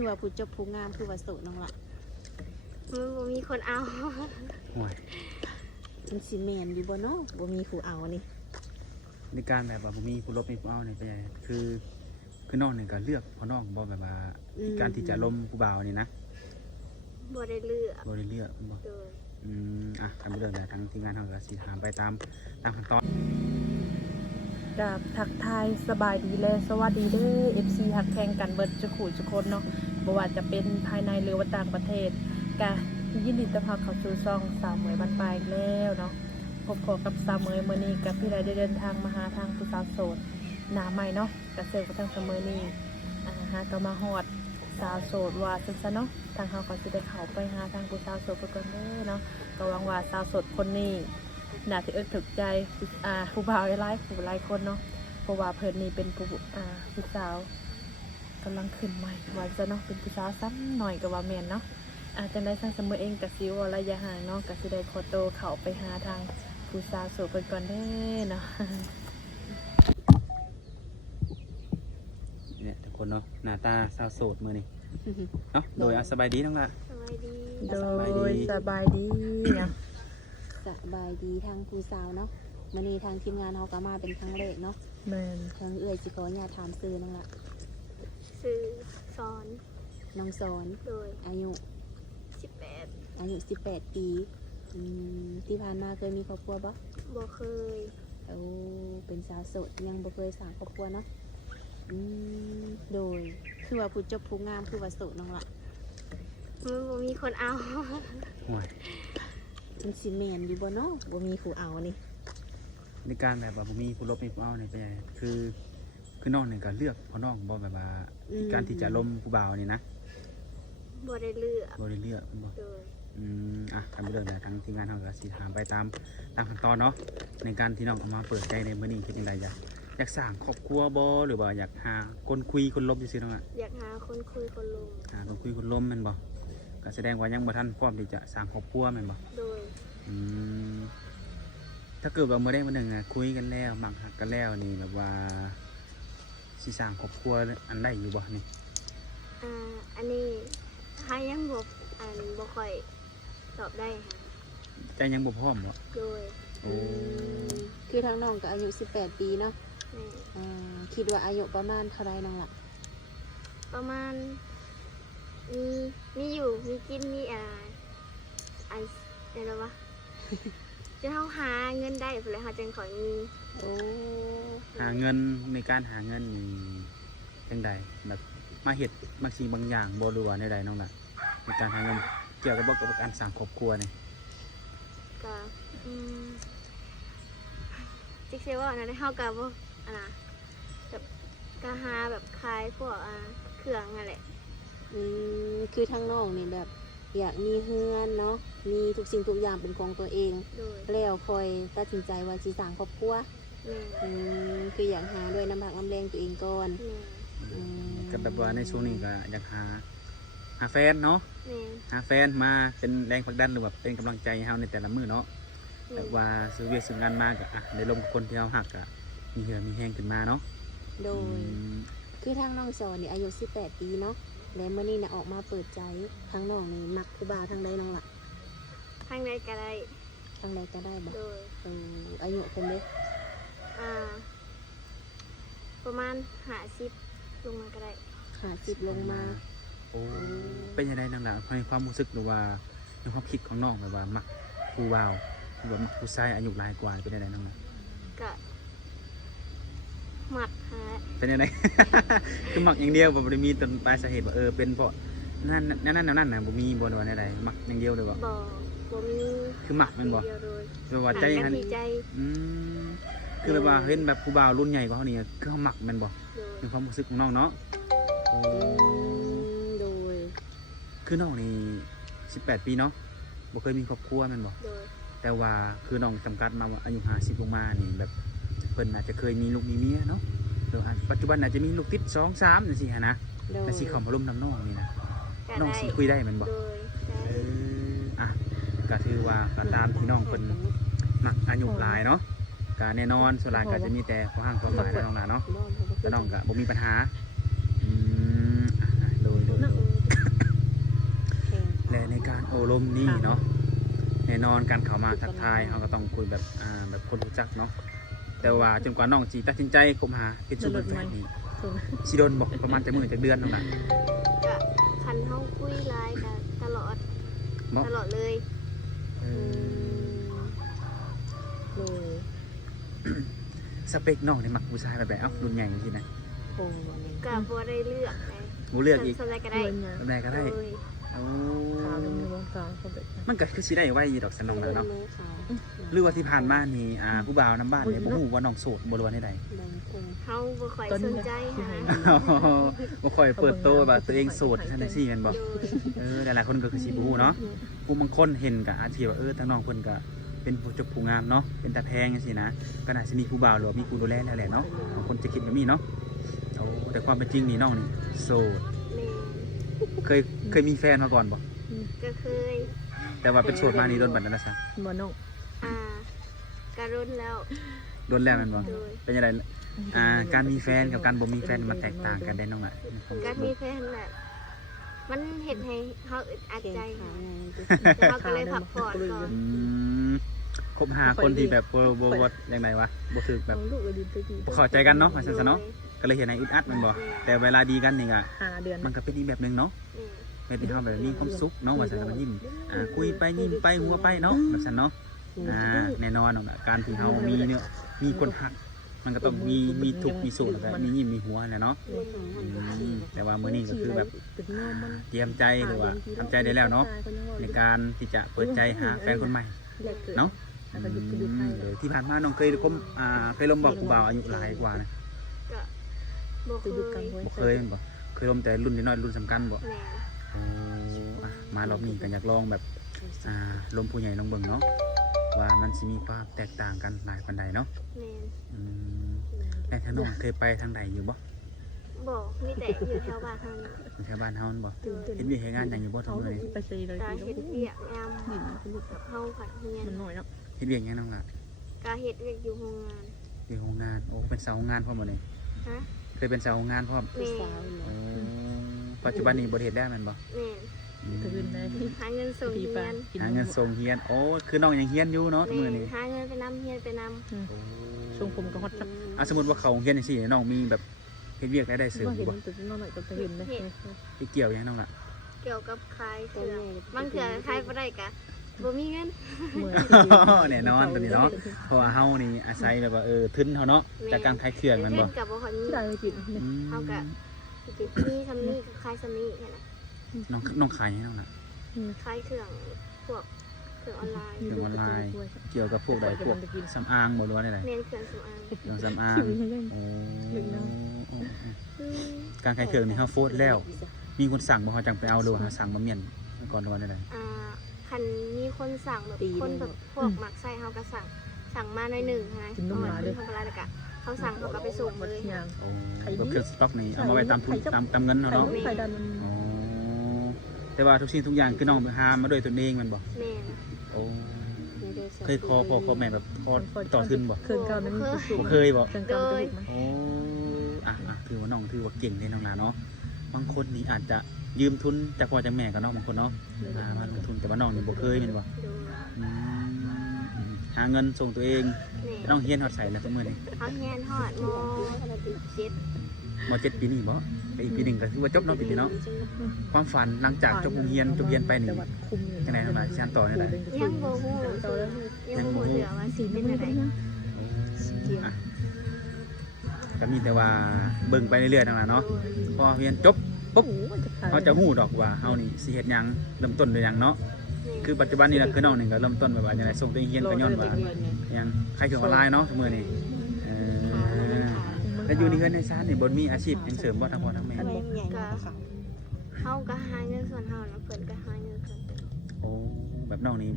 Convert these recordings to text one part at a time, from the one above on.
คือว่าผู้จบผู้งามคือว่าโสดน้องละมันบ่มีคนเอาห่วยมันสิแม่นอยู่บ่เนาะบ่มีผู้เอานี่ในการแบบว่าบ่มีผู้ลบมีผู้เอานี่เป็นไงคือน้องนี่ก็เลือกเพราะน้องบ่แบบว่าการที่จะล้มผู้บ่าวนี่นะบ่ได้เลือกบ่ได้เลือกบ่โดยทำเรื่องแต่ทางทีมงานเฮาก็สิถามไปตามขั้นตอนกับทักทายสบายดีและสวัสดีเด้อ FC ฮักแข่งกันเบิดจะขู่จะคนเนาะบ่ว่าจะเป็นภายในหรือว่าต่างประเทศก็ยินดีต้อนรับเข้าสู่ช่องสาวเหมยบ้านปลายอีกแล้วเนาะพบกับสาวเหมยมื้อนี้กับพี่ได้เดินทางมาหาทางผู้สาวโสดหน้าใหม่เนาะก็เสิร์ฟกับทางเสมอนี้หาก็มาฮอดสาวโสดว่าซั่นซะเนาะทางเฮาก็สิได้เข้าไปหาทางผู้สาวโสดเพิ่นก่อนเด้อเนาะก็หวังว่าสาวโสดคนนี้น่าสิถึกใจผู้บ่าวหลายคนเนาะเพราะว่าเพิ่นนี่เป็นผู้สาวกำลังขึ้นใหม่ว่าจะเนาะเป็นผู้สาวซ้ำหน่อยก็ว่าแม่นเนาะจังได้ทางเสมอเองก็สิว่าระยะห่างเนาะก็สิได้ขอโตเข้าไปหาทางผู้สาวโสดเพิ่นก่อนเด้อเนาะเนี่ยทุกคนเนาะหน้าตาสาวโสดมื้อนี้เนาะโดยสบายดีน้องละสบายดีโดยสบายดีเนาะสบายดีทางผู้สาวเนาะมื้อนี้ทางทีมงานเฮาก็มาเป็นครั้งแรกเนาะแม่นทางเอื้อยสิขออนุญาตถามชื่อน้องละชื่อสอนน้องสอนโดยอายุ18ปีที่ผ่านมาเคยมีครอบครัวบ่เคยเป็นสาวโสดยังบ่เคยสร้างครอบครัวเนาะโดยคือว่าผู้จบผู้งามคือว่าโสดน้องละมันบ่มีคนเอาห่วยมันสิแม่นอยู่บ่เนาะบ่มีผู้เอานี่ในการแบบว่าบ่มีผู้ลบมีผู้เอานี่เป็นไงคือน้องนี่ก็เลือกเพราะน้องบ่แบบว่าการที่จะล้มผู้บ่าวนี่นะบ่ได้เลือกบ่ได้เลือกบ่โดยทำเรื่องแต่ทางทีมงานเฮาก็สิถามไปตามขั้นตอนเนาะในการที่น้องเอามาเปิดใจในมื้อนี้คิดจังไดอยากสร้างครอบครัวบ่หรือว่าอยากหาคนคุยคนล้มซื่อๆน้องอ่ะอยากหาคนคุยคนลมหาคนคุยคนล้มแม่นบ่ก็แสดงว่ายังบ่ทันพร้อมที่จะสร้างครอบครัวแม่นบ่โดยถ้าเกิดว่ามื้อใดมื้อหนึ่งคุยกันแล้วมักฮักกันแล้วนี่แบบว่าสิสร้างครอบครัวอันใดอยู่บ่นี่อันนี้ถ้ายังบ่ค่อยตอบได้ค่ะใจยังบ่พร้อมบ่โดยคือทางน้องก็อายุ18ปีเนาะคิดว่าอายุประมาณเท่าไรน้องล่ะประมาณมีอยู่มีกินมีอะไรวะจะเฮาหาเงินได้พุ่นแหละค่ะจังค่อยมีหาเงินในการหาเงินนี่จังใดแบบมาเฮ็ดบางสิ่งบางอย่างบ่รู้ว่าใดๆน้องล่ะในการหาเงินเกี่ยวกับการสร้างครอบครัวนี่ก็จิกเซว่านะเฮาก็บ่แบบก็หาแบบขายพวกเครื่องนั่นแหละคือทางน้องนี่แบบอยากมีเฮือนเนาะมีทุกสิ่งทุกอย่างเป็นของตัวเองแล้วคอยตัดสินใจว่าสิสร้างครอบครัวคืออยากหาด้วยน้ำพักน้ำแรงตัวเองก่อนก็แบบว่าในช่วงนี้ก็อยากหาแฟนเนาะหาแฟนมาเป็นแรงผลักดันหรือแบบเป็นกำลังใจให้เฮาในแต่ละมื้อเนาะแบบว่าซื้อเวียกซื้องานมาก็ได้ลงคนที่เฮาฮักก็มีเหือมีแห้งขึ้นมาเนาะโดยคือทางน้องสอนนี่อายุ18ปีเนาะแล้วมื้อนี้น่ะออกมาเปิดใจทางน้องนี่มักผู้บ่าวทางใดน้องล่ะทางใดก็ได้ทางใดก็ได้บ่อายุเพิ่นเด้ประมาณ50ลงมาก็ได้50ลงมาเป็นยังไงน้องล่ะในความรู้สึกหรือว่าในความคิดของน้องแบบว่ามักผู้บ่าวหรือว่ามักผู้ชายอายุหลายกว่าเป็นยังไงน้องล่ะก็มักเป็นยังไง คือมักอย่างเดียวบ่ได้มีต้นปลายสาเหตุว่าเป็นเพราะนั่นน่ะบ่มีบ่ว่าใดๆมักอย่างเดียวเลยบ่มีคือมักแม่นบ่แบบว่าใจหั่นคือแบบว่าเห็นแบบผู้บ่าวรุ่นใหญ่กว่าเฮานี่คือเฮามักแม่นบ่ในความรู้สึกของน้องเนาะโดยคือน้องนี่18ปีเนาะบ่เคยมีครอบครัวแม่นบ่แต่ว่าคือน้องจำกัดมาว่าอายุ50ลงมานี่แบบเพิ่นอาจจะเคยมีลูกมีเมียเนาะหรือปัจจุบันอาจจะมีลูกติด2 3จังซี่หั่นนะแต่สิเข้ามาร่วมนำน้องนี่นะน้องสิคุยได้แม่นบ่ก็ถือว่าก็ตามที่น้องเพิ่นมักอายุหลายเนาะก็แน่นอนส่วนหลายก็จะมีแต่ความห่างความหมายน้องล่ะเนาะแต่น้องก็บ่มีปัญหาโดย การโอลมนี่เนาะแน่นอนการเข้ามาทักทายเราก็ต้องคุยแบบแบบคนรู้จักเนาะแต่ว่าจนกว่าน้องจีตัดสินใจคบหาเป็นชู้เป็นแฟนนี่สิโดนบอกประมาณจะมื้อจากเดือนนั่นน่ะ ก็คันเฮาคุยไลน์กันตลอด บ่ ตลอดเลย เลย สเปคน้องนี่มักผู้ชายแบบเอ้ารุ่นใหญ่จังซี่นะ โอ้บ่แม่น ก็บ่ได้เลือกไง บ่เลือกอีก สนใจก็ได้ แบบใดก็ได้ โดย โอ้ ขาวเป็นวงการเขาแบบ มันก็คือสิได้ไว้อยู่ดอกสนองแล้วเนาะ เลยค่ะ หรือว่าที่ผ่านมานี่ผู้บ่าวนํบ้านนี่บ่ฮู้ว่าน้องโสดบ่รู้ว่าใด บางคน เฮาบ่ค่อยสนใจหา ๆ บ่ค่อยเปิดโตว่าตัวเองโสดซั่นจังซี่แม่นบ่ โดย หลายๆคนก็คือสิบ่ฮู้เนาะผู้บางคนเห็นก็อาจสิว่าทางน้องเพิ่นก็เป็นผู้จบผู้งามเนาะเป็นตาแพงจังซี่นะก็น่าสิมีผู้บ่าวหรือว่ามีผู้ดูแลแล้วแหละเนาะบางคนจะคิดแบบนี้เนาะโอ้แต่ความเป็นจริงนี่น้องนี่โสด แม่ เคยมีแฟนมาก่อนบ่ ก็เคย แต่ว่าเป็นโสดมานี่โดนบัดนั้นนะซะ บ่น้อง การุนแล้ว โดนแล้วแม่นบ่ โดย เป็นจังไดการมีแฟนกับการบ่มีแฟนมันแตกต่างกันได้น้องอ่ะ การมีแฟนแบบมันเห็นให้เฮาอึดอัด เก่ง ใจ ขา ค่ะ ไง เฮาก็เลยพักผ่อนก่อน คบหาคนที่แบบบ่อย่างไรวะบ่คือแบบ เอาลูกไปดีไปดี บ่เข้าใจกันเนาะว่าซั่นซะเนาะก็เลยเห็นให้อึดอัดแม่นบ่แต่เวลาดีกันนี่ก็ 5 เดือน มันก็เป็นอีกแบบหนึงเนาะแบบที่เฮาแบบมีความสุขเนาะว่าซั่นมันยิ้มคุยไปยิ้มไปหัวไปเนาะแบบซั่นเนาะแน่นอนเนาะการที่เฮามีเนี่ยมีคนฮักมันก็ต้องมีทุกข์มีสุขแล้วก็มียิ้มมีหัวแหละเนาะแต่ว่ามื้อนี้ก็คือแบบเตรียมใจหรือว่าทำใจได้แล้วเนาะในการที่จะเปิดใจหาแฟนคนใหม่เนาะที่ผ่านมาน้องเคยเคยลมบอกผู้บ่าวอายุหลายกว่านะ ก็บ่เคย บ่เคยแม่นบ่เคยลมแต่รุ่นน้อยๆรุ่นสำคัญบ่ แม่ โอ้มารอบนี้ก็อยากลองแบบลมผู้ใหญ่ลองเบิ่งเนาะว่ามันสิมีความแตกต่างกันหลายปานใดเนาะ แม่ แต่ถ้าน้องเคยไปทางใดอยู่บ่ บอกมีแต่อยู่แถวบ้านเฮานี่ แถวบ้านเฮานั่นบ่เฮ็ดเวียกเฮ็ดงานหยังอยู่บ่ทุก เอา มื้อ ลูก นี้ ไปซีเลย ก็ ดี เฮ็ดเวียกยาม หินลูก กับเฮาผัดเฮียน มันหน่อยเนาะ เฮ็ดเวียกหยังน้องล่ะ ก็เฮ็ดเวียกอยู่โรงงาน อยู่โรงงานโอ้เป็นสาวโรงงานพร้อมบ่นี่ ฮะ เคยเป็นสาวโรงงานพร้อม แม่ สาว โอ้ปัจจุบันนี้บ่ได้เฮ็ดได้แม่นบ่ แม่ ตื่นได้ หาเงินส่ง ดี เฮี ไป ยน หาเงินส่งเฮียนโอ้คือน้องยังเฮียนอยู่เนาะทุก แม่ มื้อนี้ หาเงินไปนำเฮียนไปนำ โอ้ ช่วงผมก็ฮอตจับ สมมุติว่าเขาโรงเรียนจังซี่น้องมีแบบเฮ็ดเวียกได้เสริม ก็ อ เห็ ยู่ น บ่ ตื่นนอนหน่อยก็จะเห็นเลย ไปเกี่ยวหยังน้องล่ะ เกี่ยวกับขายเครื่องบางเถื่อขายบ่ได้กะบ่มีเงิน เมื่อ แน่นอนตัวนี้เนาะเพราะว่าเฮานี่อาศัยแบบว่าทุนเฮาเนาะจากการขายเครื่องแมันบ่ เงินกับบ่ค่อยมี ได้กิน เฮาก็สิมีซำนี้ก็ขายซำนี้แค่นั้น น้องขายหยังน้องล่ะ ขายเครื่องพวกเครื่องออนไลน์ เครื่องออนไลน์ เกี่ยวกับพวกใดพวกสำอางบ่รู้ว่าใด เรียนเครื่องสำอาง ๆเครื่องสำอางโอ้การขายเครื่องนี่เฮาโฟดแล้ว มีคนสั่งบ่เฮาจังไปเอาหรือว่าเฮาสั่งมาเมียนก่อนหรือว่าใด คันมีคนสั่งแบบคนแบบพวกหมักไส้เฮาก็สั่งมาหน่อยหนึ่งฮะเอามาเป็นธรรมดาแล้วก็เขาสั่งเขาก็ไปส่ง หมด เลย อย่าง โอ้แบบเครื่องสต็อกนี่เอามาไว้ตามทุนตามเงินเนาะ ไข่ดัน อ๋อแต่ว่าทุกสิ่งทุกอย่างคือน้องไปหามาด้วยตนเองแมันบ่ แม่น โอ้เคยขอพ่อขอแม่แบบขอต่อทุนบ่ เครื่องเก่านั้นมีสูง บ่เคยบ่ เครื่องเก่าจะถูกไหม โอ้ถือว่าน้องถือว่าเก่งเลยน้องนาเนาะบางคนนี่อาจจะยืมทุนจากพ่อจากแม่กันเนาะบางคนเนาะมาลงทุนแต่ว่าน้องนี่บ่เคยแม่นบ่ ดู หาเงินส่งตัวเอง แม่ น้องเฮียนฮอดใส่แล้วซุมื้อนี้ เขาเฮียนฮอดม7 ม.7 ปีนี้บ่แต่อีกปีหนึงก็ถือว่าจบเนาะปีนี้เนาะความฝันหลังจากจบโรงเรียนไปนี่ จังหวัดคุม จังได๋น้องล่ะสิอันต่อได้ได ยังบ่ฮู้ยังบ่ฮู้เหลือว่าสิเป็นจังได๋ ก็มีแต่ว่าเบิ่งไปเรื่อยๆนั่นล่ะเนาะพอเรียนจบปุ๊บเขาจะฮู้ดอกว่าเฮานี่สิเฮ็ดหยังเริ่มต้นด้วยหยังเนาะคือปัจจุบันนี่ล่ะคือน้องนี่ก็เริ่มต้นแบบว่าจังได๋ส่งตัวเองเรียนก็ย้อนว่าหยังขายเครื่องออนไลน์เนาะซุมื้อนี้แล้วอยู่ในเฮือนในซ่านนี่บ่มีอาชีพหยังเสริมบ่ทั้งพ่อทั้งแม่ อะไรใหญ่กว่าเขา เฮาก็หาเงินส่วนเฮานะเพิ่นก็หาเงินส่วนเพิ่น โอ้แบบน้องนี่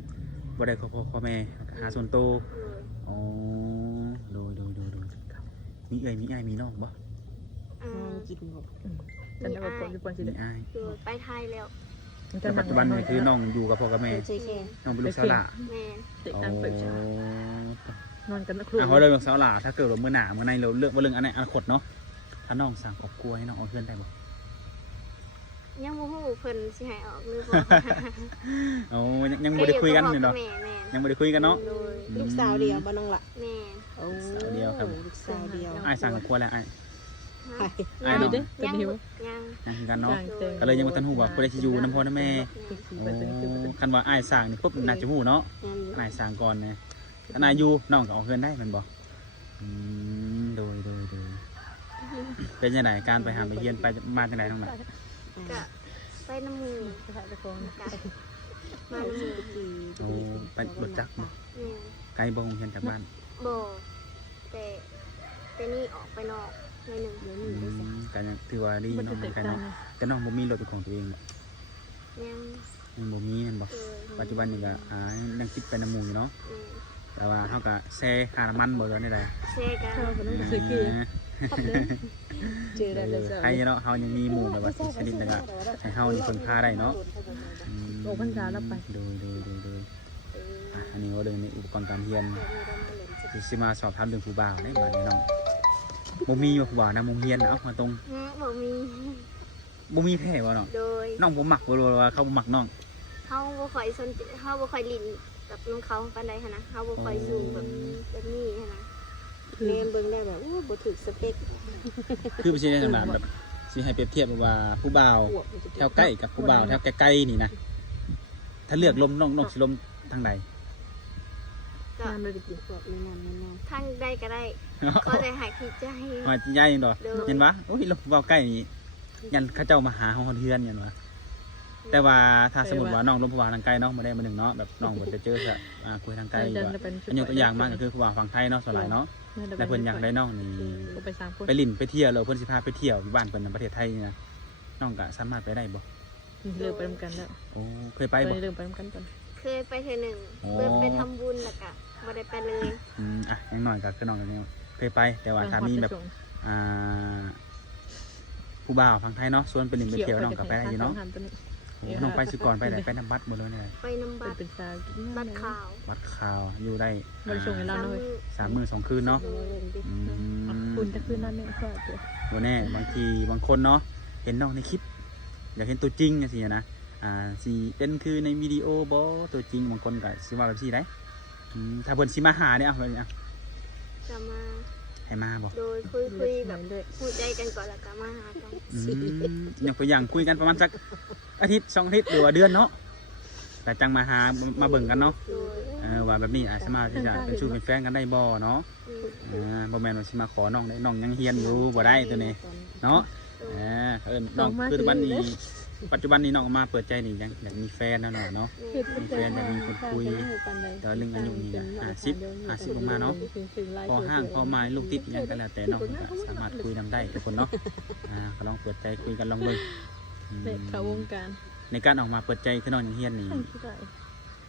บ่ได้ขอพ่อขอแม่หาส่วนตัว เลย อ๋อโดยมีเอ้ยมีอ้ายมีน้องบ่ กินหมด แต่ในวันก่อนที่ควรสิ มี ได้ อ้าย คือไปไทยแล้ว แต่ปัจจุบันนี่คือน้องอยู่กับพ่อกับแม่ เจ๊แค่ น้องเป็นลูกสาวหล่า แม่น เด็ก โอ้ นั่งเปิดนอนกันนะครู เขาเรื่องสาวหล่าถ้าเกิดว่าเมื่อหน้าเมื่อในเราเลือกว่าเรื่องอันไหนอนาคตเนาะถ้าน้องสั่งครอบครัวให้น้องเอาเพื่อนได้บ่ บ ยังบ่ฮู้เพิ่นสิให้ออกหรือบ่ โอ้ยังบ่ได้คุยกันอยู่เนาะ แม่แม่ ยังบ่ได้คุยกันเนาะ โดย ลูกสาวเดียวบ่น้องละ แม่ โอ้ ลูกสาวเดียวครับ ลูกสาวเดียว อ้ายสั่งครัวแล้วอ้าย ฮะ อ้าย ยัง เนาะ ยัง หิว ยัง ยังคือกันเนาะ จ้าง ก็เลยยังบ่ทันฮู้ว่าผู้ใดสิอยู่นำพ่อนำแม่โอ้คันว่าอ้ายสั่งนี่ปุ๊บน่าจะฮู้เนาะ ยังอยู่ อ้ายสั่งก่อนนะถ้านายอยู่น้องก็ออกเฮือนได้แม่นบ่โดยเป็นจังไดการไปหาไปเรียนไปมาจังไดน้องน่ะ ก็ไปน้ำหมู ถ่ายตะโกน กะมาน้ำหมู โอ้ไปรถจักรบ่ แม่ ไกลบ่โรงเรียนจากบ้าน บ่แต่นี่ออกไปนอกหน่อยหนึง เดี๋ยวนี้ได้สัก ก็ยังถือว่าดี มัน เนาะ จะแตก ไกล ต่าง เนาะแต่น้องบ่มีรถเป็นของตัวเองบ่ ยัง ยังบ่มีแม่นบ่ เออ ปัจจุบันนี่ก็ยังคิดไปน้ำหมู่อยู่เนาะ เออ แต่ว่าเฮาก็แซ่ค่าน้ำมันบ่ได้ได้ เซกัน ข้าวก็ต้องซื้อกี่ขับเด้อเจอได้เลยเจ้า ให้เนาะเฮายังมีหมู่แบบว่าชนิดนึงก็ให้เฮานี่พึ่งพาได้เนาะ โอ้พรรษาแล้วไป โดยอันนี้ว่าเรื่องในอุปกรณ์การเรียนสิมาสอบถามเรื่องผู้บ่าวได้มาเนาะบ่มีว่าผู้บ่าวนะมุมเรียนเอามาตรง บ่มี บ่มีแท้บ่เนาะ โดย น้องบ่มักบ่รู้ว่าเขาบ่มักน้อง เฮาบ่ค่อยสนใจเฮาบ่ค่อยลิ้นกับน้องเขาปานใดหันนะเฮาบ่ค่อยสูงแบบนี้หันนะ เรียนเบิ่งได้แบบโอ้บ่ถูกสเปค คือบ่ใช่ในขนาดแบบสิให้เปรียบเทียบว่าผู้บ่าว พวกมันจะ แถวใกล้กับผู้บ่าวแถวไกลๆนี่นะถ้าเลือกลมน้องสิลมทางใด ก็ งานเลยกิน พวกแน่นอนแน่นอน ทางใดก็ได้ก็ได้หายคิดใจ มาจิยายยังดอก โดย เห็นปะโอ้ยลมเว้าใกล้นี่ยันเขาเจ้ามาหาเฮาเฮือนยันวะแต่ว่าถ้าสมมุติว่าน้องลมผู้บ่าวทางไกลเนาะบ่ได้มาหนึ่งเนาะแบบน้องบ่จะเจอซะคุยทางไกลอยู่ว่าอันยกตัวอย่างมาก็คือผู้บ่าวฝั่งไทยเนาะส่วนหลายเนาะแต่เพิ่นอยากได้น้องนี่ ก็ไป3คน ไปลิ้นไปเที่ยวแล้วเพิ่นสิพาไปเที่ยวอยู่บ้านเพิ่นในประเทศไทยนี่นะน้องก็สามารถไปได้บ่ เลิกไปนำกันแล้ว โอ้เคยไปบ่ เลิกไปนำกันก่อน เคยไปเทื่อหนึง โอ้ เพิ่นไปทำบุญแล้วก็บ่ได้ไปเลย อย่างน้อยก็คือน้องก็ยังเคยไปแต่ว่าถ้ามีแบบอ่าผู้บ่าวฝั่งไทยเนาะส่วนไปลิ้นไปเที่ยวน้องก็ไปได้อยู่เนาะโอ้น้องไปสุก่อนไปได้ไปนำบัดบ่เลยเนี่ย ไปนำบัตร เป็นสาว บัตรขาว วัดข่าวอยู่ได้ บ่ได้ส่งให้เรา 3 เนาะ มื้อ 3 มื้อ 2 คืนเนาะ เบิ่งดิ คุณจะคืนนั้นนี่ก็เดี๋ยว บ่แน่บางทีบางคนเนาะเห็นน้องในคลิป อยากเห็นตัวจริงจังซี่นะสิเป็นคือในวิดีโอบ่ตัวจริงบางคนก็สิว่าแบบซี่ได้ถ้าเพิ่นสิมาหาเนี่ยเอาแบบนี้เอา จะมา ให้มาบ่ โดยคุยแบบ เลย พูดใจกันก่อนแล้วก็มาหากัน ยกตัวอย่างคุยกันประมาณสักอาทิตย์2อาทิตย์หรือว่าเดือนเนาะแต่จังมาหามาเบิ่งกันเนาะ โดย ว่าแบบนี้สามารถที่จะเป็นชูเป็นแฟนกันได้บ่เนาะ อืม บ่แม่นว่าสิมาขอน้องได้น้องยังเฮียนอยู่บ่ได้ตัวนี้เนาะน้องคือปัจจุบันนี้น้องมาเปิดใจนี่ยังอยากมีแฟนแล้วเนาะ มีแฟนอยากมีคนคุย แต่ว่าเรื่องอายุนี่ก็50ประมาณเนาะพอห้างพอไม้ลูกติดอิหยังก็แล้วแต่น้องก็สามารถคุยนำได้ทุกคนเนาะก็ลองเปิดใจคุยกันลองเบิ่ง เด็กเขาวงการ ในการออกมาเปิดใจคือน้องยังเฮียนนี่ ท่านที่ได้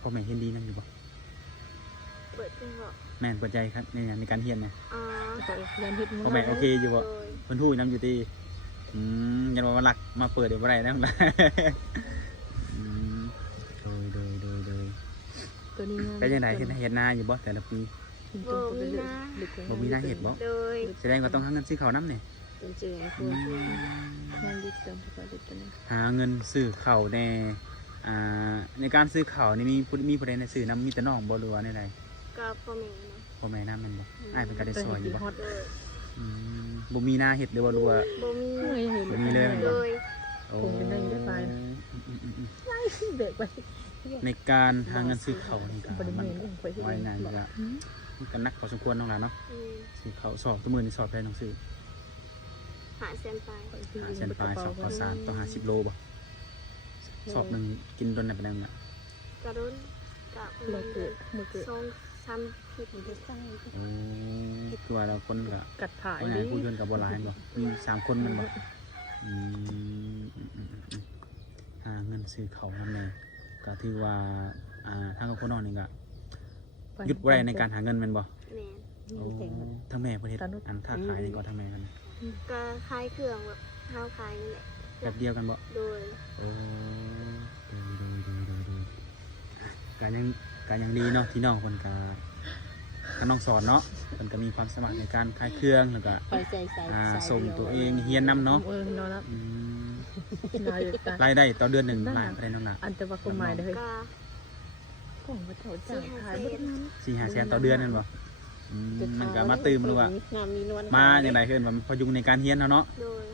พ่อแม่เฮียนดีนำอยู่บ่ เปิดเป็นบอก แม่นเปิดใจครับในการเฮียนนะ อ๋อ ก็ยันเฮ็ด พ่อแม่โอเคอยู่ โด บ่ ย เพิ่นฮู้นำอยู่ติยันว่ามันรักมาเปิดได้บ่ได้นะโดย ตัวนี้ เป็นจังไดเฮ็ดนาอยู่บ่แต่ละปี บ่มีหน้าเฮ็ดบ่ โดย แสดงว่าต้องหาเงินซื้อข้าวนำนี่ เป็นจริงไอ้พวก งานยึดจำตัวเด็กตัวนี้ หาเงินซื้อข้าวในในการซื้อข้าวนี่มีผู้ใดในซื้อนำมีแต่น้องบ่หรือว่าใด ก็พ่อแม่นะ พ่อแม่นำแม่นบ่อ้ายเพิ่นก็ได้ซอยอยู่บ่ ฮอต โดย บ่มีหน้าเฮ็ดหรือว่ารู้ว่า บ่มี เมื่อยเห็น บ่มีเลย โดย โอ้ คงจะได้ได้ไปนะ เด็กไป ในการหาเงินซื้อข้าวนี่ก็ บริเว มัน ณนี้ไป ว่าง่ายๆก็มันก็หนักพอสมควรน้องล่ะเนาะ อืม ซื้อข้าวสอบตัวมื้อนี่สอบได้น้องซื้อ หาแซนไป หาเส้นปลายสอบข้าวสารต้อง50โลบ่สอบหนึงกินโดนได้ปานนั้นน่ะ กระโดนกับ มือเกิดมือเกิด 2-3ผิด มันจะสร้าง โอ้คือว่าเราคนก็ กัดถ่าย ว่าไงผู้ยนต์กับบ่หลายบ่มี3คนแมันบ่อืมหาเงินซื้อข้าวนำแน่ก็ถือว่าทางคนน้องนี่ก็หยุดบ่ได้ในการหาเงินแม่นบ่ แม่ โอ้ทั้งแม่ประเทศอันค้าขายนี่ก็ทั้งแม่กัน ก็คล้ายเครื่องแบบเฮาขายนี่แหละ แบบเดียวกันบ่ โดย โอ้ดูการยังดีเนาะที่น้องเพิ่นก็น้องสอนเนาะเพิ่นก็มีความสามารถในการขายเครื่องแล้วก็ คอยใจใส่ ส่งตัวเองเฮียนนำเนาะ นอนรับ ก นายอยู่ตาร ายได้ต่อเดือนหนึ่งหลายอะไรน้องล่ะ อันแต่ว่ากฎหมายเด้อเฮ้ย ก็ ของว่าเขาจ้างขายบ่นั้น 4-5 แสนต่อเดือนนั่นบ่มันก็มาตื่นมันว่า งามมีนวล มาอย่างไรขึ้นว่าพยุงในการเรียนเนาะ โดย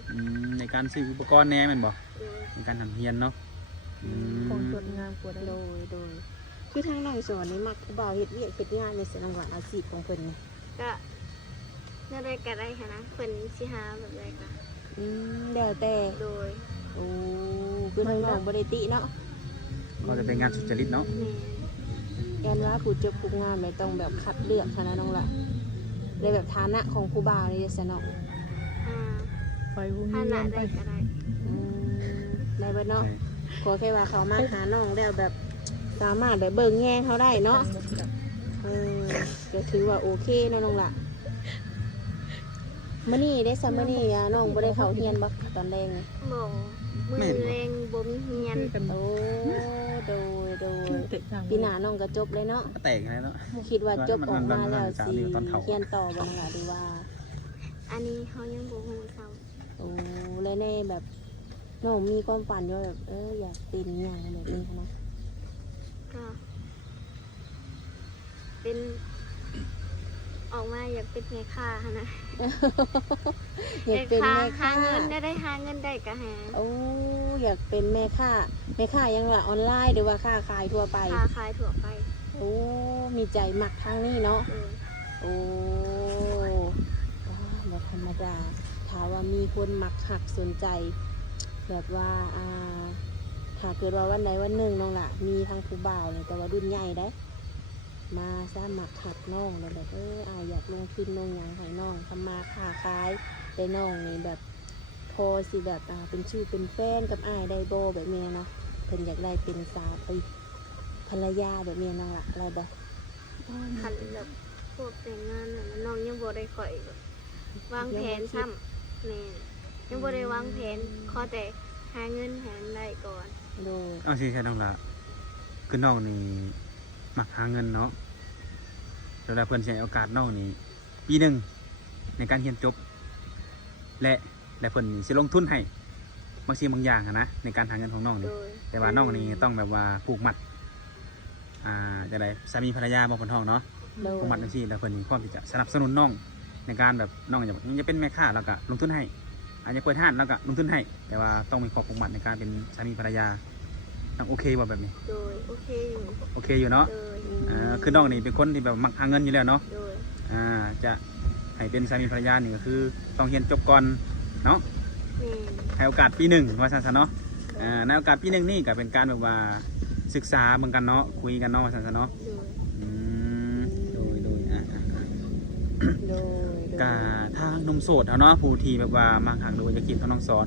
ในการซื้ออุปกรณ์แหน่แม่นบ่ โดย ในการทำเรียนเนาะ ของสดงามกว่าได้ โดยคือทางน้องสอนนี่มักผู้บ่าวเฮ็ดเวียกเฮ็ดงานในสนองหลังอาชีพของเพิ่นนี่ ก็เมื่อใดก็ได้ค่ะนะเพิ่นสิหาแบบใดก็ แล้วแต่ โดย โอ้คือทางน้องบ่ได้ติเนาะ ก็จะเป็นงานสุจริตเนาะ แม่ แกนว่าผู้จบผู้งามเลยต้องแบบคัดเลือกค่ะนะน้องละเลยแบบฐานะของผู้บ่าวนี่จะสนอง อ่า ไฟบ่มี ถ้าห เงิ น้าน ไป ได้ก็ได้ ได้เบิดเนาะขอแค่ว่าเขามาหาน้องแล้วแบบสามารถแบบเบิ่งแง่เขาได้เนาะก็ถือว่าโอเคเนาะน้องละมื้อนี้ได้ซัมมื้อนี้น้องบ่ได้เข้าเรียนบ่ตอนแรกนี่ บ่มือแรงบ่มีเฮียน คือกัน โอ้โดย เตะจัง ปีหน้าน้องก็จบเลยเนาะ ก็แตกอะไรเนาะ คิดว่าจบออกมาแล้ว มัน สิ ตอนเฒ่า เรียนต่อบ่น้องละดีว่า อันนี้เขายังบ่ฮู้ซ้ำ โอ้แล้วในแบบน้องมีความฝันว่าแบบอยากเป็นอย่างแบบนี้นะ ก็เป็นออกมาอยากเป็นแม่ค้าหั้นนะ อยากเป็นแม่ หา ค้า เงินได้หาเงินได้ก็หา โอ้อยากเป็นแม่ค้าแม่ค้ายังว่าออนไลน์หรือว่าค้าขายทั่วไป ค้าขายทั่วไป โอ้มีใจหมักทางนี้เนาะ เออ โอ้แบบธรรมดาถามว่ามีคนหมักหักสนใจ แบบว่าหากเกิดว่าวันใดวันหนึ่งน้องล่ะ มีทางผู้บ่าวเนี่ยแต่ว่ารุ่นใหญ่ได้ มาซะหมักหักน้องเลยแบบอยากลงทุนลงอย่างให้น้องทำมาค้าขายได้น้องนี่แบบพอสิแบบเป็นชื่อเป็นแฟนกับอ้ายได้โบแบบนี้เนาะเพิ่นอยากได้เป็นสาวไปภรรยาแบบนี้น้องล่ะอะไรบ่ คันแบบพวกแต่งงานน่ะน้องยังบ่ได้ค่อยแบบวางแผนซ้ำแม่ยังบ่ได้วางแผนขอแต่หาเงินหาได้ก่อน โดย เอาสิใช่น้องละคือน้องนี่มักหาเงินเนาะแล้วเพื่อนใช้โอกาสน้องนี่ปีหนึ่งในการเรียนจบ และเพื่อนสิลงทุนให้บางสิ่งบางอย่างนะในการหาเงินของน้อง โด นี่ ย แต่ว่าน้องนี่ต้องแบบว่าผูกมัดจะได้สามีภรรยาบอกคนท้องเนาะ โดย ผูกมัดจังซี่แล้วเพื่อนนี่พร้อมที่จะสนับสนุนน้องในการแบบน้องจะเป็นแม่ค้าแล้วก็ลงทุนให้อาจจะเปิดห้างแล้วก็ลงทุนให้ แต่ว่าต้องมีข้อผูกมัดในการเป็นสามีภรรยาน้องโอเคบ่แบบนี้ โดยโอเคอยู่ โอเคอยู่เนาะ โดย คือน้องนี่เป็นคนที่แบบมักหาเงินอยู่แล้วเนาะ โดย จะให้เป็นสามีภรรยานี่ก็คือต้องเรียนจบก่อนเนาะ แม่ ให้โอกาสปีหนึ่งว่าซั่นซะเนาะในโอกาสปีหนึ่งนี่ก็เป็นการแบบว่าศึกษาเหมือนกันเนาะคุยกันเนาะว่าซั่นซะเนาะ โดย โดยโดย กาทางหนมโสดเนาะผู้ที่แบบว่ามักหักหรือว่าจะกินเขาน้องสอน